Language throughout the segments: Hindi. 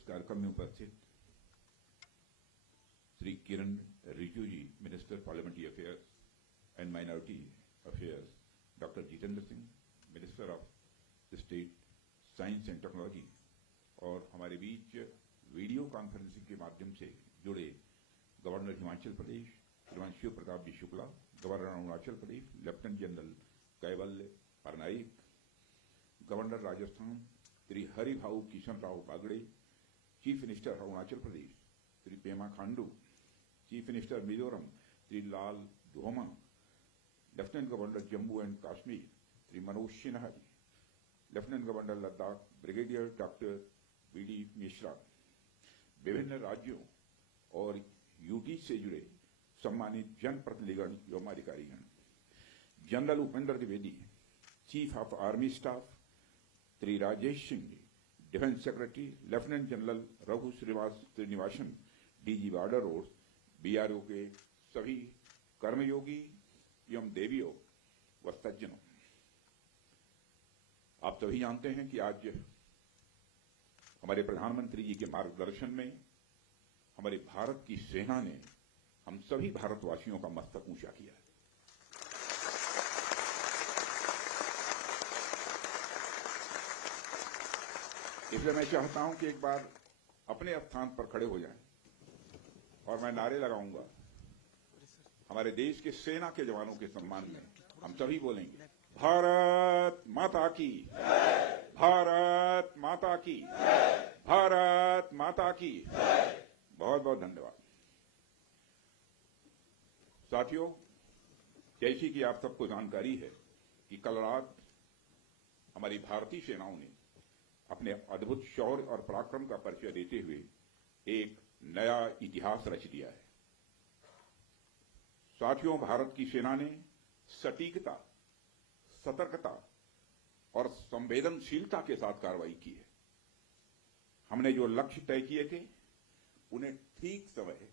इस कार्यक्रम में उपस्थित Shri Kiren Rijiju ji, minister parliamentary affairs and minority affairs, doctor Jitendra Singh, minister of state science and technology, और हमारे बीच वीडियो कॉन्फ्रेंसिंग के माध्यम से जुड़े governor Himachal Pradesh Shriman Shiv Pratap ji Shukla, governor Arunachal Pradesh lieutenant general Kaivalya Patnaik, governor Rajasthan Shri Haribhau Kishan Rao Bagde, chief minister Arunachal Pradesh Shri Pema Khandu, chief minister Mizoram Shri Lal Dhoma, lieutenant governor Jammu and Kashmir Shri Manoj Sinha ji, lieutenant governor Ladakh brigadier doctor VD Mishra, विभिन्न राज्यों और यूटी से जुड़े सम्मानित जनप्रतिनिधिगण एवं अधिकारीगण, general Upendra Dwivedi, chief of army staff Shri Rajesh Singh ji, defence secretary lieutenant general Raghu Srinivasan, DG border road, BRO के सभी कर्मयोगी एवं देवियों व सज्जनों, आप सभी जानते हैं कि आज हमारे प्रधानमंत्री जी के मार्गदर्शन में हमारे भारत की सेना ने हम सभी भारतवासियों का मस्तक ऊंचा किया है। इसलिए मैं चाहता हूं कि एक बार अपने स्थान पर खड़े हो जाएं और मैं नारे लगाऊंगा हमारे देश के सेना के जवानों के सम्मान में। हम सभी बोलेंगे, भारत माता की, भारत माता की, भारत माता की। बहुत बहुत धन्यवाद। साथियों, जैसी कि आप सबको जानकारी है कि कल रात हमारी भारतीय सेनाओं ने अपने अद्भुत शौर्य और पराक्रम का परिचय देते हुए एक नया इतिहास रच दिया है। साथियों, भारत की सेना ने सटीकता, सतर्कता और संवेदनशीलता के साथ कार्रवाई की है। हमने जो लक्ष्य तय किए थे उन्हें ठीक समय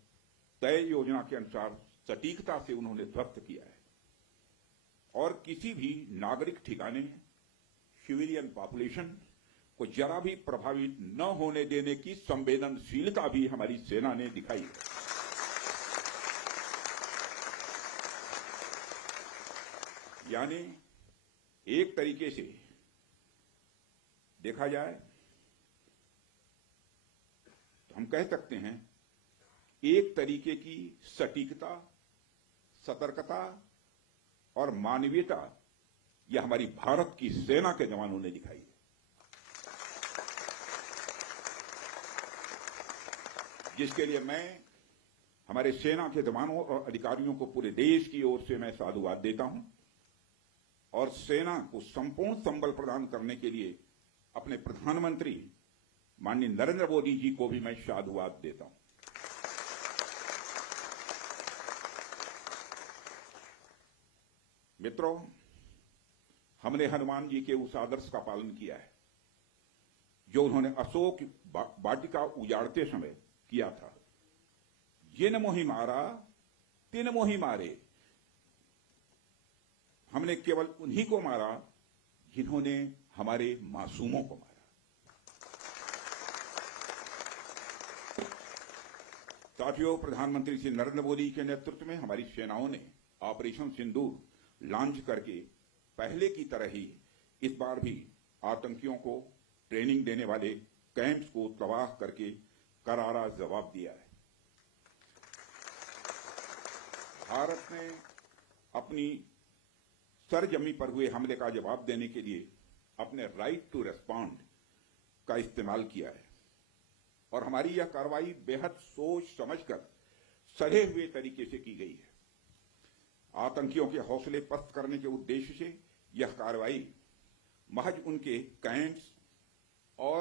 तय योजना के अनुसार सटीकता से उन्होंने ध्वस्त किया है और किसी भी नागरिक ठिकाने, सिविलियन पॉपुलेशन को जरा भी प्रभावित न होने देने की संवेदनशीलता भी हमारी सेना ने दिखाई है। यानी एक तरीके से देखा जाए तो हम कह सकते हैं एक तरीके की सटीकता, सतर्कता और मानवीयता यह हमारी भारत की सेना के जवानों ने दिखाई है। जिसके लिए मैं हमारे सेना के जवानों और अधिकारियों को पूरे देश की ओर से मैं साधुवाद देता हूं और सेना को संपूर्ण संबल प्रदान करने के लिए अपने प्रधानमंत्री माननीय नरेंद्र मोदी जी को भी मैं साधुवाद देता हूं। मित्रों, हमने हनुमान जी के उस आदर्श का पालन किया है जो उन्होंने अशोक वाटिका उजाड़ते समय किया था। जिन मोहि मारा तिन मोहि मारे। हमने केवल उन्हीं को मारा जिन्होंने हमारे मासूमों को मारा। साथियों, प्रधानमंत्री श्री नरेंद्र मोदी के नेतृत्व में हमारी सेनाओं ने ऑपरेशन सिंदूर लॉन्च करके पहले की तरह ही इस बार भी आतंकियों को ट्रेनिंग देने वाले कैंप्स को तबाह करके करारा जवाब दिया है। भारत ने अपनी सरजमी पर हुए हमले का जवाब देने के लिए अपने राइट टू रेस्पॉन्ड का इस्तेमाल किया है और हमारी यह कार्रवाई बेहद सोच समझकर सधे हुए तरीके से की गई है। आतंकियों के हौसले पस्त करने के उद्देश्य से यह कार्रवाई महज उनके कैंप्स और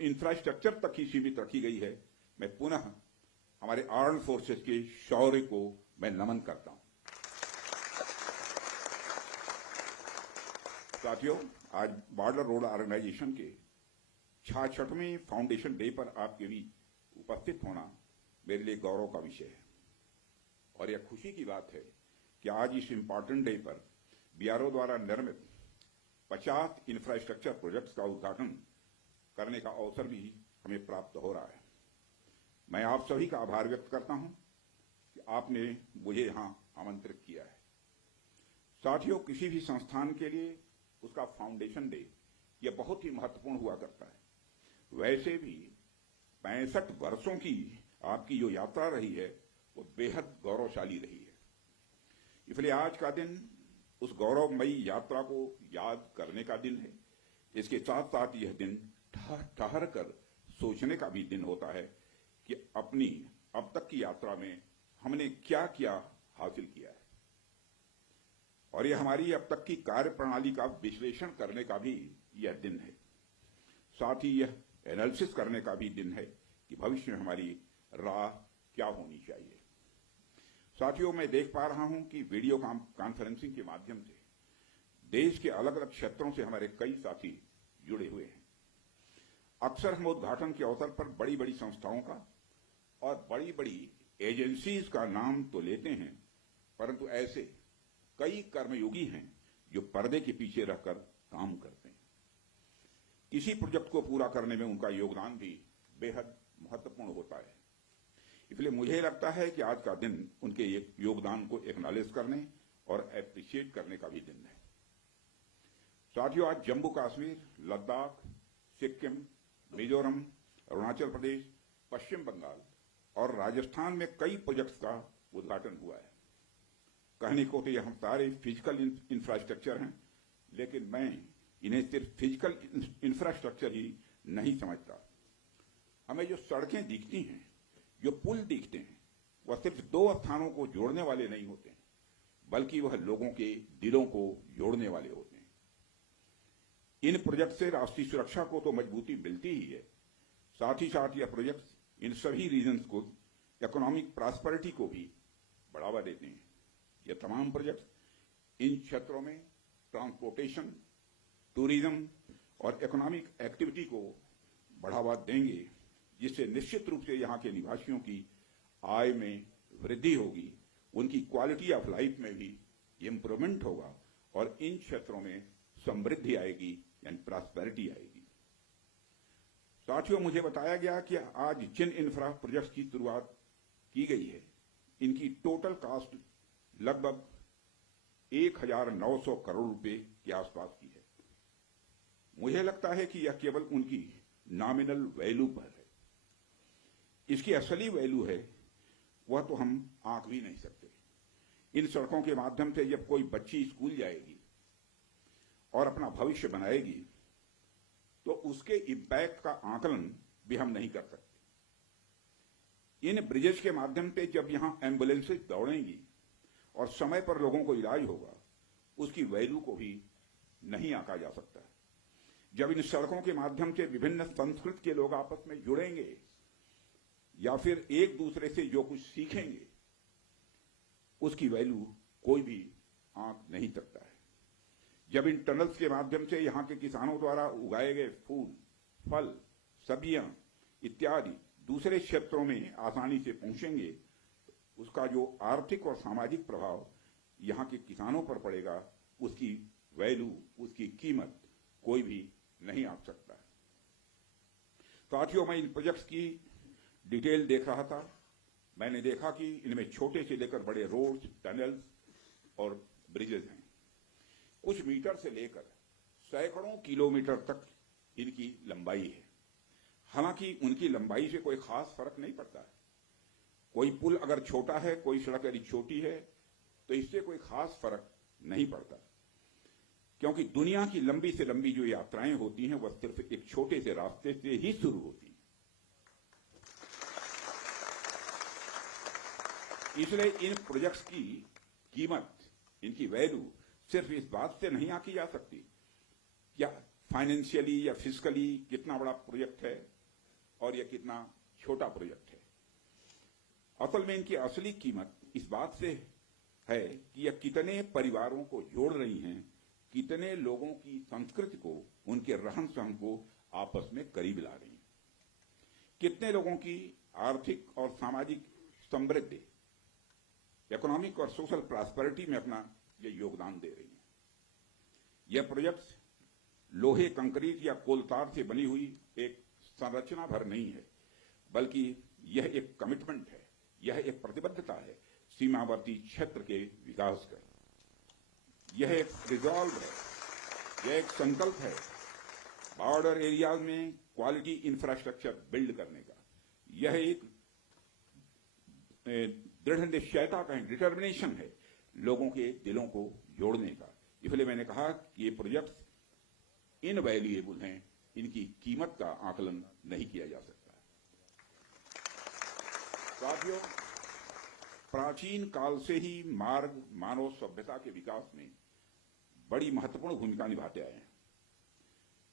इंफ्रास्ट्रक्चर तक ही सीमित रखी गई है। मैं पुनः हमारे आर्म फोर्सेस के शौर्य को मैं नमन करता हूं। साथियों, आज बॉर्डर रोड ऑर्गेनाइजेशन के 66वें फाउंडेशन डे पर आपके बीच उपस्थित होना मेरे लिए गौरव का विषय है और यह खुशी की बात है कि आज इस इंपॉर्टेंट डे पर बीआरओ द्वारा निर्मित 50 इंफ्रास्ट्रक्चर प्रोजेक्ट्स का उद्घाटन करने का अवसर भी हमें प्राप्त हो रहा है। मैं आप सभी का आभार व्यक्त करता हूं कि आपने मुझे यहां आमंत्रित किया है। साथियों, किसी भी संस्थान के लिए उसका फाउंडेशन डे यह बहुत ही महत्वपूर्ण हुआ करता है। वैसे भी 65 वर्षों की आपकी जो यात्रा रही है वो बेहद गौरवशाली रही है। इसलिए आज का दिन उस गौरवमयी यात्रा को याद करने का दिन है। इसके साथ साथ यह दिन ठहर कर सोचने का भी दिन होता है कि अपनी अब तक की यात्रा में हमने क्या क्या हासिल किया है, और यह हमारी अब तक की कार्य प्रणाली का विश्लेषण करने का भी यह दिन है। साथ ही यह एनालिसिस करने का भी दिन है कि भविष्य में हमारी राह क्या होनी चाहिए। साथियों, मैं देख पा रहा हूं कि वीडियो कॉन्फ्रेंसिंग के माध्यम से देश के अलग अलग क्षेत्रों से हमारे कई साथी जुड़े हुए हैं। अक्सर हम उद्घाटन के अवसर पर बड़ी बड़ी संस्थाओं का और बड़ी बड़ी एजेंसीज का नाम तो लेते हैं, परंतु ऐसे कई कर्मयोगी हैं जो पर्दे के पीछे रहकर काम करते हैं। किसी प्रोजेक्ट को पूरा करने में उनका योगदान भी बेहद महत्वपूर्ण होता है। इसलिए मुझे लगता है कि आज का दिन उनके योगदान को एक्नॉलेज करने और एप्रिशिएट करने का भी दिन है। साथियों, आज जम्मू कश्मीर, लद्दाख, सिक्किम, मिजोरम, अरुणाचल प्रदेश, पश्चिम बंगाल और राजस्थान में कई प्रोजेक्ट्स का उद्घाटन हुआ है। कहने को तो ये हम सारे फिजिकल इंफ्रास्ट्रक्चर हैं, लेकिन मैं इन्हें सिर्फ फिजिकल इंफ्रास्ट्रक्चर ही नहीं समझता। हमें जो सड़कें दिखती हैं, जो पुल दिखते हैं, वह सिर्फ दो स्थानों को जोड़ने वाले नहीं होते, बल्कि वह लोगों के दिलों को जोड़ने वाले होते हैं। इन प्रोजेक्ट से राष्ट्रीय सुरक्षा को तो मजबूती मिलती ही है, साथ ही साथ यह प्रोजेक्ट इन सभी रीजन्स को इकोनॉमिक प्रॉस्पेरिटी को भी बढ़ावा देते हैं। यह तमाम प्रोजेक्ट इन क्षेत्रों में ट्रांसपोर्टेशन, टूरिज्म और इकोनॉमिक एक्टिविटी को बढ़ावा देंगे, जिससे निश्चित रूप से यहाँ के निवासियों की आय में वृद्धि होगी, उनकी क्वालिटी ऑफ लाइफ में भी इम्प्रूवमेंट होगा और इन क्षेत्रों में समृद्धि आएगी यानी प्रॉस्पेरिटी आएगी। साथियों, मुझे बताया गया कि आज जिन इंफ्रा प्रोजेक्ट्स की शुरुआत की गई है, इनकी टोटल कॉस्ट लगभग 1900 करोड़ रुपए के आसपास की है। मुझे लगता है कि यह केवल उनकी नॉमिनल वैल्यू पर है। इसकी असली वैल्यू है वह तो हम आंक भी नहीं सकते। इन सड़कों के माध्यम से जब कोई बच्ची स्कूल जाएगी और अपना भविष्य बनाएगी, तो उसके इम्पैक्ट का आकलन भी हम नहीं कर सकते। इन ब्रिजेस के माध्यम से जब यहां एम्बुलेंसेज दौड़ेंगी और समय पर लोगों को इलाज होगा, उसकी वैल्यू को भी नहीं आंका जा सकता। जब इन सड़कों के माध्यम से विभिन्न संस्कृति के लोग आपस में जुड़ेंगे या फिर एक दूसरे से जो कुछ सीखेंगे, उसकी वैल्यू कोई भी आंक नहीं सकता है। जब इन टनल्स के माध्यम से यहाँ के किसानों द्वारा उगाए गए फूल, फल, सब्जियां इत्यादि दूसरे क्षेत्रों में आसानी से पहुंचेंगे, उसका जो आर्थिक और सामाजिक प्रभाव यहाँ के किसानों पर पड़ेगा, उसकी वैल्यू, उसकी कीमत कोई भी नहीं आंक सकता। साथियों, मैं इन प्रोजेक्ट्स की डिटेल देख रहा था। मैंने देखा कि इनमें छोटे से लेकर बड़े रोड्स, टनल्स और ब्रिजेज हैं। कुछ मीटर से लेकर सैकड़ों किलोमीटर तक इनकी लंबाई है। हालांकि उनकी लंबाई से कोई खास फर्क नहीं पड़ता है। कोई पुल अगर छोटा है, कोई सड़क यदि छोटी है, तो इससे कोई खास फर्क नहीं पड़ता, क्योंकि दुनिया की लंबी से लंबी जो यात्राएं होती हैं वह सिर्फ एक छोटे से रास्ते से ही शुरू होती हैं। इसलिए इन प्रोजेक्ट्स की कीमत, इनकी वैल्यू सिर्फ इस बात से नहीं आंकी जा सकती क्या फाइनेंशियली या फिजिकली कितना बड़ा प्रोजेक्ट है और यह कितना छोटा प्रोजेक्ट है। असल में इनकी असली कीमत इस बात से है कि यह कितने परिवारों को जोड़ रही हैं, कितने लोगों की संस्कृति को, उनके रहन सहन को आपस में करीब ला रही हैं, कितने लोगों की आर्थिक और सामाजिक समृद्धि, इकोनॉमिक और सोशल प्रॉस्पेरिटी में अपना ये योगदान दे रही है। यह प्रोजेक्ट्स लोहे, कंक्रीट या कोलतार से बनी हुई एक संरचना भर नहीं है, बल्कि यह एक कमिटमेंट है, यह एक प्रतिबद्धता है सीमावर्ती क्षेत्र के विकास का। यह एक रिजॉल्व है, यह एक संकल्प है बॉर्डर एरियाज में क्वालिटी इंफ्रास्ट्रक्चर बिल्ड करने का। यह एक दृढ़ निश्चयता का डिटर्मिनेशन है लोगों के दिलों को जोड़ने का। इसलिए मैंने कहा कि ये प्रोजेक्ट्स इनवैल्यूएबल हैं, इनकी कीमत का आकलन नहीं किया जा सकता। साथियों, प्राचीन काल से ही मार्ग मानव सभ्यता के विकास में बड़ी महत्वपूर्ण भूमिका निभाते आए हैं।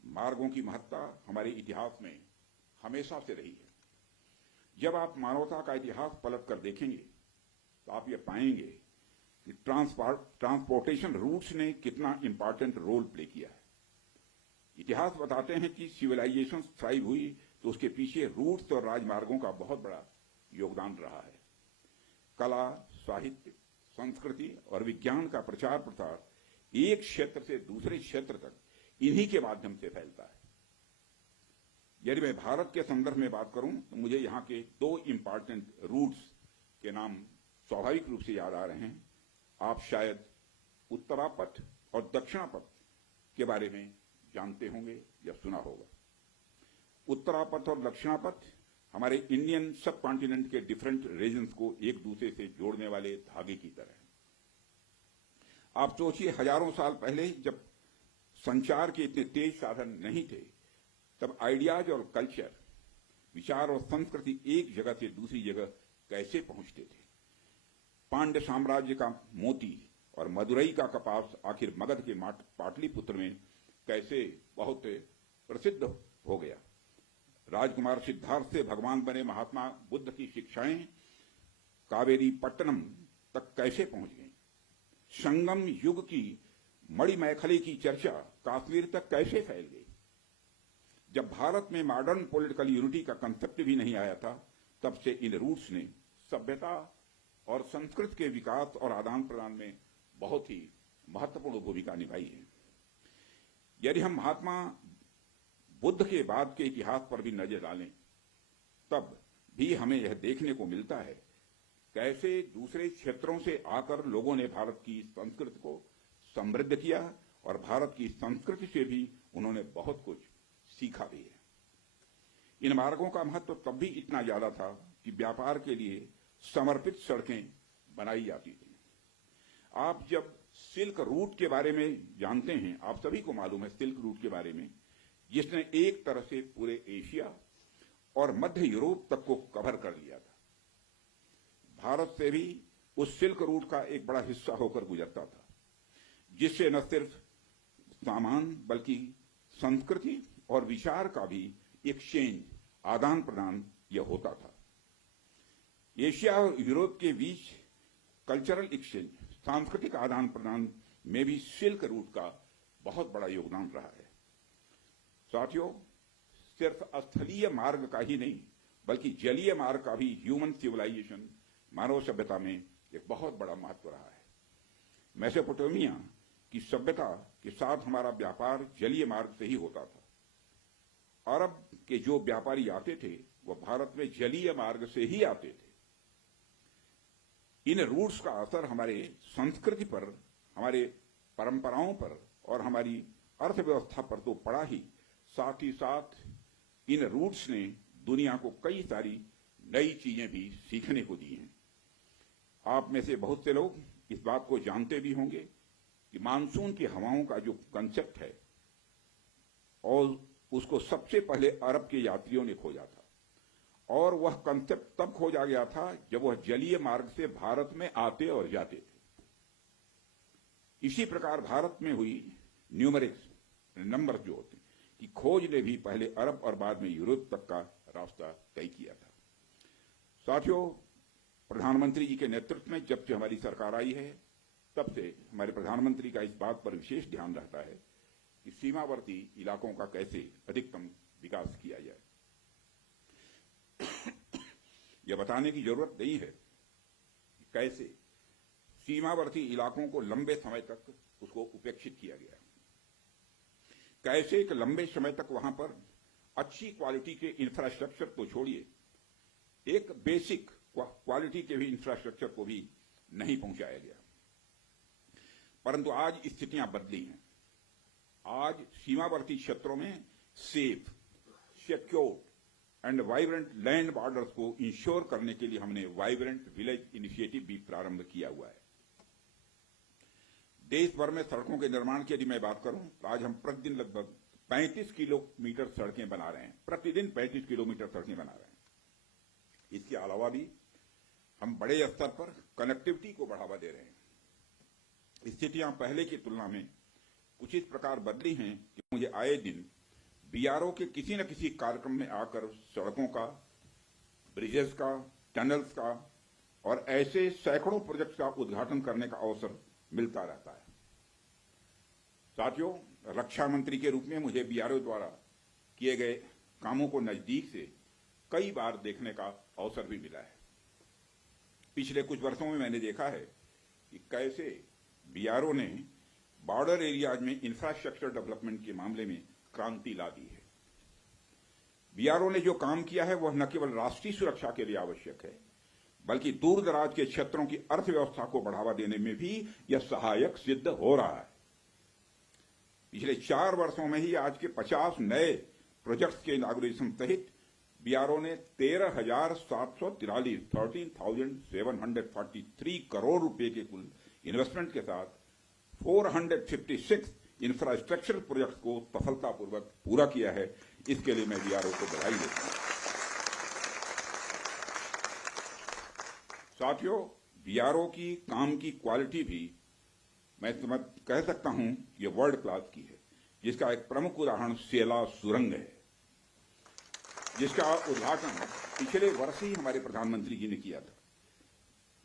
मार्गों की महत्ता हमारे इतिहास में हमेशा से रही है। जब आप मानवता का इतिहास पलट कर देखेंगे तो आप ये पाएंगे कि ट्रांसपोर्टेशन रूट्स ने कितना इंपॉर्टेंट रोल प्ले किया है। इतिहास बताते हैं कि सिविलाइजेशन थ्राइव हुई तो उसके पीछे रूट्स और राजमार्गों का बहुत बड़ा योगदान रहा है। कला, साहित्य, संस्कृति और विज्ञान का प्रचार प्रसार एक क्षेत्र से दूसरे क्षेत्र तक इन्हीं के माध्यम से फैलता है। यदि मैं भारत के संदर्भ में बात करूं तो मुझे यहां के दो इंपॉर्टेंट रूट्स के नाम स्वाभाविक रूप से याद आ रहे हैं। आप शायद उत्तरापथ और दक्षिणापथ के बारे में जानते होंगे या सुना होगा। उत्तरापथ और दक्षिणापथ हमारे इंडियन सब कॉन्टिनेंट के डिफरेंट रीजन्स को एक दूसरे से जोड़ने वाले धागे की तरह है। आप सोचिए, हजारों साल पहले जब संचार के इतने तेज साधन नहीं थे, तब आइडियाज और कल्चर, विचार और संस्कृति एक जगह से दूसरी जगह कैसे पहुंचते थे। पांड्य साम्राज्य का मोती और मदुरई का कपास आखिर मगध के पाटलिपुत्र में कैसे बहुत प्रसिद्ध हो गया। राजकुमार सिद्धार्थ से भगवान बने महात्मा बुद्ध की शिक्षाएं कावेरी पट्टनम तक कैसे पहुंच गई। संगम युग की मणिमैखली की चर्चा कश्मीर तक कैसे फैल गई। जब भारत में मॉडर्न पॉलिटिकल यूनिटी का कंसेप्ट भी नहीं आया था, तब से इन रूट्स ने सभ्यता और संस्कृति के विकास और आदान प्रदान में बहुत ही महत्वपूर्ण भूमिका निभाई है। यदि हम महात्मा बुद्ध के बाद के इतिहास पर भी नजर डालें, तब भी हमें यह देखने को मिलता है कैसे दूसरे क्षेत्रों से आकर लोगों ने भारत की संस्कृति को समृद्ध किया और भारत की संस्कृति से भी उन्होंने बहुत कुछ सीखा भी है। इन मार्गों का महत्व तब भी इतना ज्यादा था कि व्यापार के लिए समर्पित सड़कें बनाई जाती थी। आप जब सिल्क रूट के बारे में जानते हैं, आप सभी को मालूम है सिल्क रूट के बारे में, जिसने एक तरह से पूरे एशिया और मध्य यूरोप तक को कवर कर लिया था। भारत से भी उस सिल्क रूट का एक बड़ा हिस्सा होकर गुजरता था, जिससे न सिर्फ सामान बल्कि संस्कृति और विचार का भी एक्सचेंज, आदान प्रदान यह होता था। एशिया और यूरोप के बीच कल्चरल एक्सचेंज, सांस्कृतिक आदान प्रदान में भी सिल्क रूट का बहुत बड़ा योगदान रहा है। साथियों, सिर्फ स्थलीय मार्ग का ही नहीं बल्कि जलीय मार्ग का भी ह्यूमन सिविलाइजेशन, मानव सभ्यता में एक बहुत बड़ा महत्व रहा है। मेसोपोटामिया की सभ्यता के साथ हमारा व्यापार जलीय मार्ग से ही होता था। अरब के जो व्यापारी आते थे वह भारत में जलीय मार्ग से ही आते थे। इन रूट्स का असर हमारे संस्कृति पर, हमारे परंपराओं पर और हमारी अर्थव्यवस्था पर तो पड़ा ही, साथ ही साथ इन रूट्स ने दुनिया को कई सारी नई चीजें भी सीखने को दी हैं। आप में से बहुत से लोग इस बात को जानते भी होंगे कि मानसून की हवाओं का जो कंसेप्ट है, और उसको सबसे पहले अरब के यात्रियों ने खोजा था, और वह कंसेप्ट तब खोजा गया था जब वह जलीय मार्ग से भारत में आते और जाते थे। इसी प्रकार भारत में हुई न्यूमेरिक्स, नंबर जो होते की खोज ने भी पहले अरब और बाद में यूरोप तक का रास्ता तय किया था। साथियों, प्रधानमंत्री जी के नेतृत्व में जब से हमारी सरकार आई है, तब से हमारे प्रधानमंत्री का इस बात पर विशेष ध्यान रहता है कि सीमावर्ती इलाकों का कैसे अधिकतम विकास किया जाए। यह बताने की जरूरत नहीं है कि कैसे सीमावर्ती इलाकों को लंबे समय तक उसको उपेक्षित किया गया, कैसे एक लंबे समय तक वहां पर अच्छी क्वालिटी के इंफ्रास्ट्रक्चर को छोड़िए, एक बेसिक क्वालिटी के भी इंफ्रास्ट्रक्चर को भी नहीं पहुंचाया गया। परंतु आज स्थितियां बदली हैं। आज सीमावर्ती क्षेत्रों में safe, secure and vibrant land borders को इंश्योर करने के लिए हमने वाइब्रेंट विलेज इनिशिएटिव भी प्रारंभ किया हुआ है। देश भर में सड़कों के निर्माण की यदि मैं बात करूं तो आज हम प्रतिदिन लगभग 35 किलोमीटर सड़कें बना रहे हैं, प्रतिदिन 35 किलोमीटर सड़कें बना रहे हैं। इसके अलावा भी हम बड़े स्तर पर कनेक्टिविटी को बढ़ावा दे रहे हैं। स्थितियां पहले की तुलना में कुछ इस प्रकार बदली हैं कि मुझे आए दिन बीआरओ के किसी न किसी कार्यक्रम में आकर सड़कों का, ब्रिजेस का, टनल्स का और ऐसे सैकड़ों प्रोजेक्ट्स का उद्घाटन करने का अवसर मिलता रहता है। साथियों, रक्षा मंत्री के रूप में मुझे बीआरओ द्वारा किए गए कामों को नजदीक से कई बार देखने का अवसर भी मिला है। पिछले कुछ वर्षों में मैंने देखा है कि कैसे बीआरओ ने बॉर्डर एरियाज में इंफ्रास्ट्रक्चर डेवलपमेंट के मामले में क्रांति ला दी है। बीआरओ ने जो काम किया है वह न केवल राष्ट्रीय सुरक्षा के लिए आवश्यक है, बल्कि दूर दराज के क्षेत्रों की अर्थव्यवस्था को बढ़ावा देने में भी यह सहायक सिद्ध हो रहा है। पिछले 4 वर्षों में ही आज के 50 नए प्रोजेक्ट्स के इनॉग्रेशन सहित बीआरओ ने 13,743 करोड़ रुपए के कुल इन्वेस्टमेंट के साथ 456 इंफ्रास्ट्रक्चर प्रोजेक्ट्स को सफलतापूर्वक पूरा किया है। इसके लिए मैं बीआरओ को बधाई देता हूं। साथियों, बीआरओ की काम की क्वालिटी भी मैं कह सकता हूं ये वर्ल्ड क्लास की है, जिसका एक प्रमुख उदाहरण सेला सुरंग है, जिसका उद्घाटन पिछले वर्ष ही हमारे प्रधानमंत्री जी ने किया था।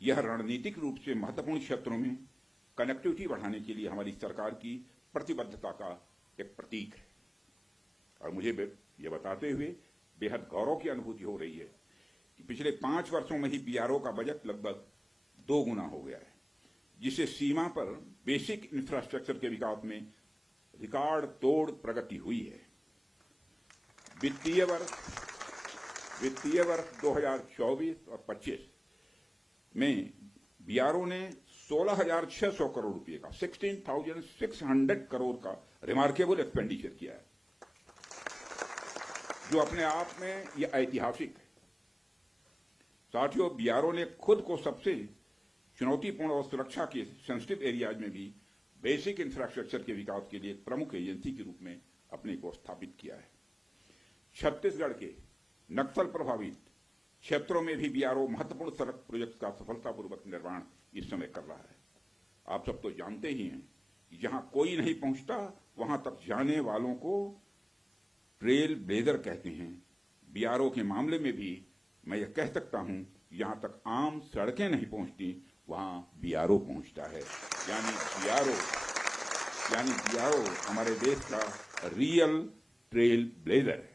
यह रणनीतिक रूप से महत्वपूर्ण क्षेत्रों में कनेक्टिविटी बढ़ाने के लिए हमारी सरकार की प्रतिबद्धता का एक प्रतीक है और मुझे यह बताते हुए बेहद गौरव की अनुभूति हो रही है कि पिछले 5 वर्षों में ही बीआरओ का बजट लगभग 2 गुना हो गया है, जिससे सीमा पर बेसिक इंफ्रास्ट्रक्चर के विकास में रिकॉर्ड तोड़ प्रगति हुई है। वित्तीय वर्ष 2024 और 25 में बीआरओ ने 16,600 करोड़ रुपए का 16,600 करोड़ का रिमार्केबल एक्सपेंडिचर किया है, जो अपने आप में यह ऐतिहासिक है। साथियों, बीआरओ ने खुद को सबसे चुनौतीपूर्ण और सुरक्षा के सेंसिटिव एरियाज में भी बेसिक इंफ्रास्ट्रक्चर के विकास के लिए एक प्रमुख एजेंसी के रूप में अपने को स्थापित किया है। छत्तीसगढ़ के नक्सल प्रभावित क्षेत्रों में भी बीआरओ महत्वपूर्ण सड़क प्रोजेक्ट का सफलतापूर्वक निर्माण इस समय कर रहा है। आप सब तो जानते ही हैं कि जहां कोई नहीं पहुंचता वहां तक जाने वालों को ट्रेल ब्लेजर कहते हैं। बीआरओ के मामले में भी मैं यह कह सकता हूं, यहां तक आम सड़कें नहीं पहुंचती वहां बीआरओ पहुंचता है। यानी बीआरओ हमारे देश का रियल ट्रेल ब्लेजर है।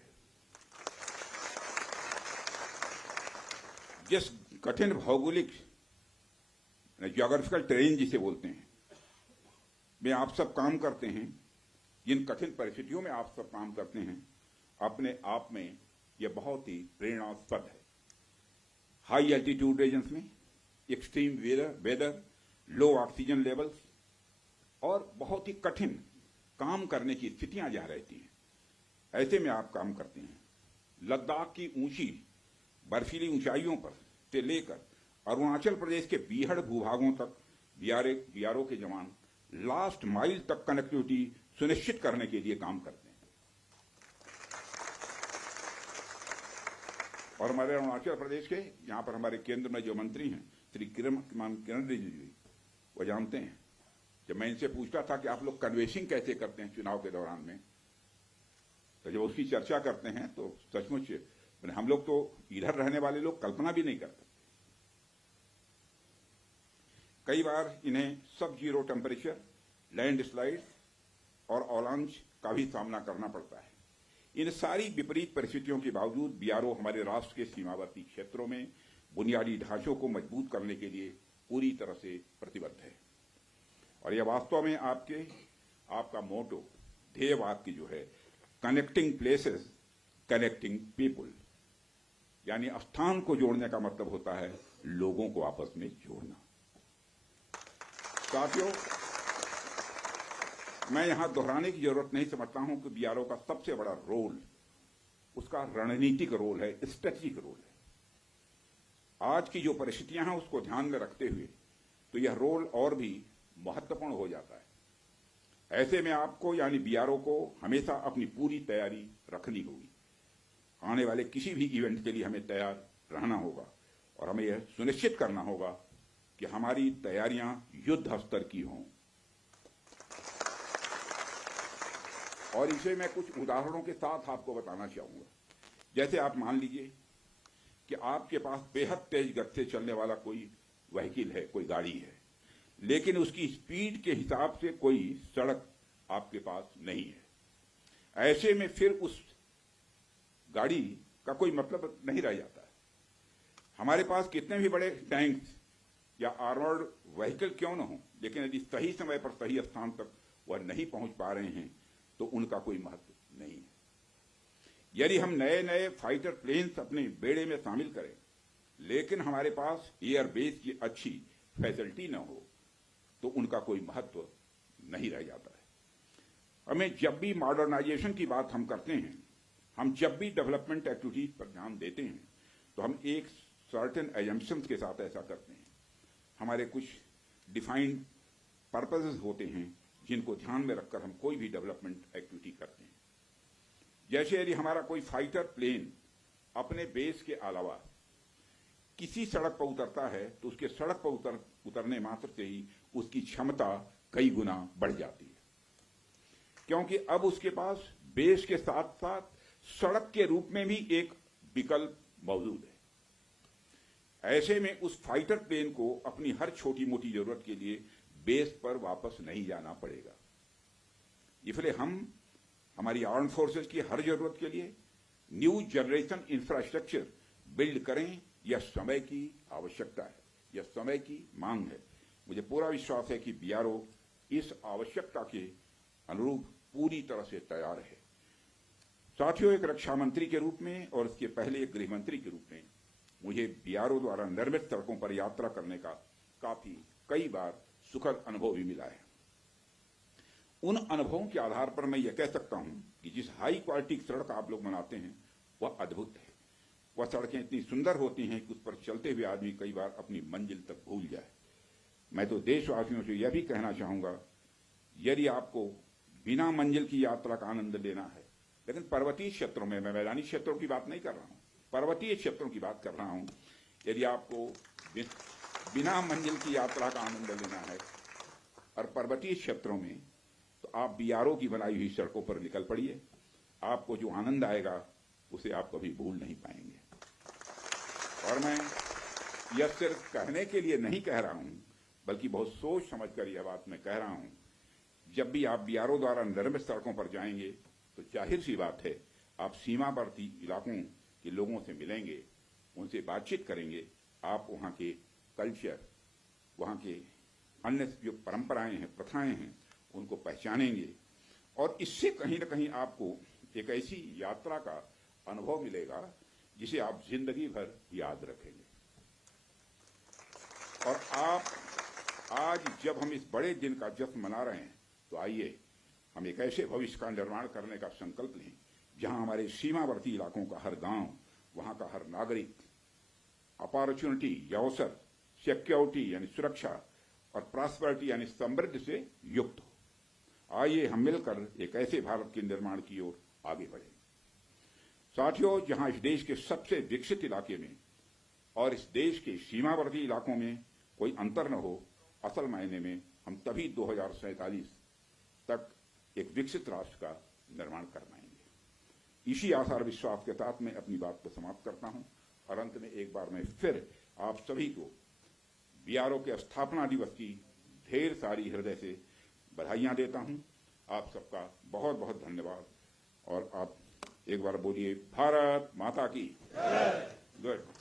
जिस कठिन भौगोलिक ज्योग्राफिकल टेरेन जिसे बोलते हैं में आप सब काम करते हैं, जिन कठिन परिस्थितियों में आप सब काम करते हैं, अपने आप में यह बहुत ही प्रेरणास्पद है। हाई एल्टीट्यूड रीजन्स में एक्सट्रीम वेदर, लो ऑक्सीजन लेवल्स और बहुत ही कठिन काम करने की स्थितियां जहां रहती हैं, ऐसे में आप काम करते हैं। लद्दाख की ऊंची बर्फीली ऊंचाइयों पर से लेकर अरुणाचल प्रदेश के बीहड़ भूभागों तक बीआरओ के जवान लास्ट माइल तक कनेक्टिविटी सुनिश्चित करने के लिए काम करते हैं। और हमारे अरुणाचल प्रदेश के यहां पर हमारे केंद्र में जो मंत्री हैं श्री किरण रिजिजू जी, वो जानते हैं। जब मैं इनसे पूछता था कि आप लोग कन्वेंसिंग कैसे करते हैं चुनाव के दौरान में, तो जब उसकी चर्चा करते हैं तो सचमुच हम लोग तो इधर रहने वाले लोग कल्पना भी नहीं करते। कई बार इन्हें सब जीरो टेम्परेचर, लैंड स्लाइड और अवलांच का भी सामना करना पड़ता है। इन सारी विपरीत परिस्थितियों के बावजूद बीआरओ हमारे राष्ट्र के सीमावर्ती क्षेत्रों में बुनियादी ढांचों को मजबूत करने के लिए पूरी तरह से प्रतिबद्ध है। और यह वास्तव में आपका मोटो, ध्येय वाक्य जो है, कनेक्टिंग प्लेसेस कनेक्टिंग पीपुल, यानी स्थान को जोड़ने का मतलब होता है लोगों को आपस में जोड़ना। साथियों, मैं यहां दोहराने की जरूरत नहीं समझता हूं कि बीआरओ का सबसे बड़ा रोल उसका रणनीतिक रोल है, स्ट्रेटेजिक रोल है। आज की जो परिस्थितियां हैं उसको ध्यान में रखते हुए तो यह रोल और भी महत्वपूर्ण हो जाता है। ऐसे में आपको यानी बीआरओ को हमेशा अपनी पूरी तैयारी रखनी होगी। आने वाले किसी भी इवेंट के लिए हमें तैयार रहना होगा और हमें यह सुनिश्चित करना होगा कि हमारी तैयारियां युद्ध स्तर की हों। और इसे मैं कुछ उदाहरणों के साथ आपको बताना चाहूंगा। जैसे आप मान लीजिए कि आपके पास बेहद तेज गति से चलने वाला कोई व्हीकल है, कोई गाड़ी है, लेकिन उसकी स्पीड के हिसाब से कोई सड़क आपके पास नहीं है। ऐसे में फिर उस गाड़ी का कोई मतलब नहीं रह जाता है। हमारे पास कितने भी बड़े टैंक्स या आर्मर्ड व्हीकल क्यों न हो, लेकिन यदि सही समय पर सही स्थान तक वह नहीं पहुंच पा रहे हैं तो उनका कोई महत्व नहीं है। यदि हम नए नए फाइटर प्लेन्स अपने बेड़े में शामिल करें, लेकिन हमारे पास एयरबेस की अच्छी फैसिलिटी न हो तो उनका कोई महत्व नहीं रह जाता है। हमें जब भी मॉडर्नाइजेशन की बात हम करते हैं, हम जब भी डेवलपमेंट एक्टिविटीज पर ध्यान देते हैं, तो हम एक सर्टेन एजम्पशंस के साथ ऐसा करते हैं। हमारे कुछ डिफाइंड पर्पसेस होते हैं जिनको ध्यान में रखकर हम कोई भी डेवलपमेंट एक्टिविटी करते हैं। जैसे यदि हमारा कोई फाइटर प्लेन अपने बेस के अलावा किसी सड़क पर उतरता है तो उसके सड़क पर उतरने मात्र से ही उसकी क्षमता कई गुना बढ़ जाती है, क्योंकि अब उसके पास बेस के साथ साथ सड़क के रूप में भी एक विकल्प मौजूद है। ऐसे में उस फाइटर प्लेन को अपनी हर छोटी मोटी जरूरत के लिए बेस पर वापस नहीं जाना पड़ेगा। इसलिए हम हमारी आर्म फोर्सेस की हर जरूरत के लिए न्यू जनरेशन इंफ्रास्ट्रक्चर बिल्ड करें। यह समय की आवश्यकता है, यह समय की मांग है। मुझे पूरा विश्वास है कि बीआरओ इस आवश्यकता के अनुरूप पूरी तरह से तैयार है। साथियों, एक रक्षा मंत्री के रूप में और इसके पहले एक गृह मंत्री के रूप में मुझे बीआरओ द्वारा निर्मित सड़कों पर यात्रा करने का कई बार सुखद अनुभव भी मिला है। उन अनुभवों के आधार पर मैं यह कह सकता हूं कि जिस हाई क्वालिटी की सड़क आप लोग बनाते हैं वह अद्भुत है। वह सड़कें इतनी सुंदर होती हैं कि उस पर चलते हुए आदमी कई बार अपनी मंजिल तक भूल जाए। मैं तो देशवासियों से यह भी कहना चाहूंगा, यदि आपको बिना मंजिल की यात्रा का आनंद लेना है, लेकिन पर्वतीय क्षेत्रों में, मैं मैदानी क्षेत्रों की बात नहीं कर रहा हूं, पर्वतीय क्षेत्रों की बात कर रहा हूं, यदि आपको बिना मंजिल की यात्रा का आनंद लेना है और पर्वतीय क्षेत्रों में, तो आप बीआरओ की बनाई हुई सड़कों पर निकल पड़िए। आपको जो आनंद आएगा उसे आप कभी भूल नहीं पाएंगे। और मैं यह सिर्फ कहने के लिए नहीं कह रहा हूं, बल्कि बहुत सोच समझकर यह बात मैं कह रहा हूं। जब भी आप बीआरओ द्वारा निर्मित सड़कों पर जाएंगे तो जाहिर सी बात है आप सीमावर्ती इलाकों के लोगों से मिलेंगे, उनसे बातचीत करेंगे, आप वहां के कल्चर, वहां के अन्य जो परंपराएं हैं, प्रथाएं हैं, उनको पहचानेंगे और इससे कहीं न कहीं आपको एक ऐसी यात्रा का अनुभव मिलेगा जिसे आप जिंदगी भर याद रखेंगे। और आप आज जब हम इस बड़े दिन का जश्न मना रहे हैं, तो आइए हम एक ऐसे भविष्य का निर्माण करने का संकल्प लें जहां हमारे सीमावर्ती इलाकों का हर गांव, वहां का हर नागरिक अपॉर्चुनिटी या अवसर, सिक्योरिटी यानी सुरक्षा और प्रॉस्पेरिटी यानी समृद्धि से युक्त हो। आइए हम मिलकर एक ऐसे भारत के निर्माण की ओर आगे बढ़ें। साथियों, जहां इस देश के सबसे विकसित इलाके में और इस देश के सीमावर्ती इलाकों में कोई अंतर न हो, असल मायने में हम तभी 2047 तक एक विकसित राष्ट्र का निर्माण कर पाएंगे। इसी आशा और विश्वास के साथ मैं अपनी बात को समाप्त करता हूं और अंत में एक बार मैं फिर आप सभी को बीआरओ के स्थापना दिवस की ढेर सारी हृदय से बधाइयां देता हूं। आप सबका बहुत बहुत धन्यवाद। और आप एक बार बोलिए, भारत माता की जय। गुड।